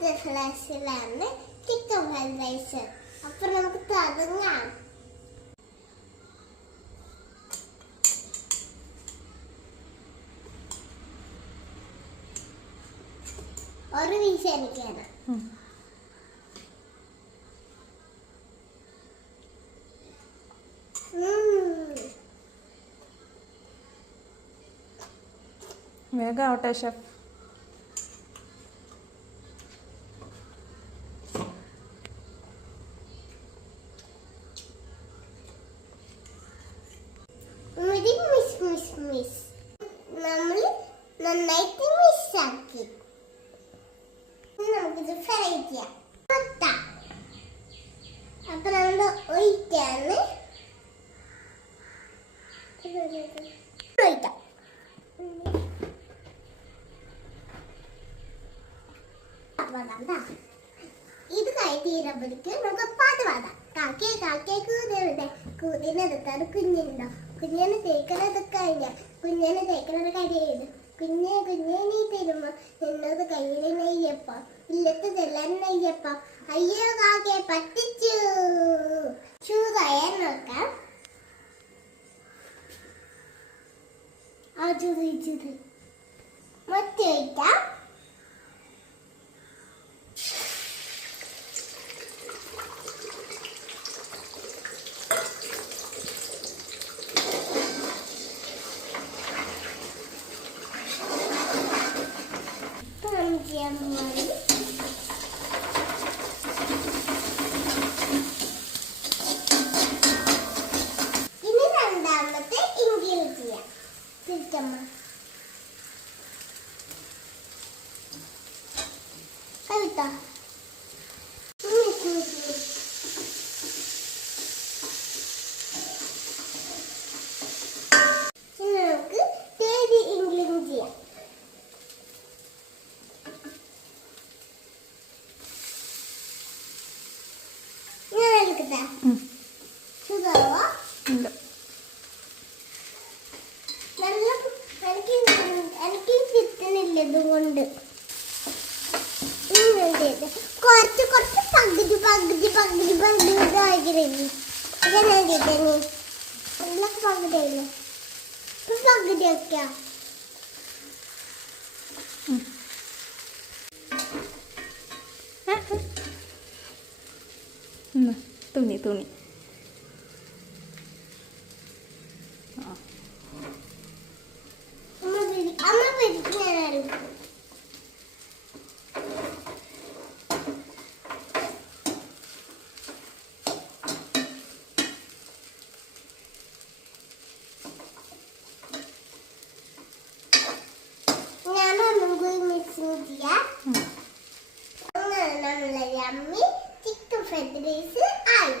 ഇന്നത്തെ ഫ്ലാഷിലാണ് chicken fried rice. അപ്പൊ നമുക്ക് തുടങ്ങാം. ഒരു വീശ് എനിക്കാണ്. വേഗം ആവട്ടെ ഷെഫ്. നമ്മൾ നന്നായിട്ട് മിക്സാക്കി നമുക്കിത് ഫ്രൈ ചെയ്യാം. അപ്പൊ നമ്മൾ ഒഴിക്കാന്ന് ഒഴിക്കാം. ഇത് കൈ തീരുമ്പോഴേക്ക് നമുക്ക് പാട്ട് പാടാം. കാക്കേ കാക്കേ കൂതിരുതെ കൂതിനെടുത്താൽ കുഞ്ഞുണ്ടോ, കുഞ്ഞിനെ തേക്കണത് കഴിഞ്ഞ കുഞ്ഞിനെ തേക്കണത് കഴിയുന്നു. കുഞ്ഞെ കുഞ്ഞെ നീ തരുമ്പോ നിന്നത് കയ്യിൽ നെയ്യപ്പ ഇല്ലത്തതെല്ലാം നെയ്യപ്പ. അയ്യോ കാക്കേ പറ്റിച്ചു. ചൂതായാൽ നോക്കാം. ആ ചൂത് മറ്റേ ഒഴിക്കാം. ഇനി രണ്ടാമത്തെ ഇൻഗ്രീഡിയന്റ് ചെയ്യാം. തിരിച്ചമ്മ കവിത നമുക്ക് തേടി ഇൻഗ്രീഡിയന്റ് ചെയ്യാം. എനിക്ക് കിട്ടുന്നില്ല ഇതുകൊണ്ട്. കുറച്ച് കുറച്ച് പകുതി പകുതി പകുതി പകുതി ആഗ്രഹിക്കുന്നു. പകുതിയില്ല പകുതി ഒക്കെ തുണി തുണി ചിക്കൻ ഫ്രൈഡ് റൈസ് ആയി.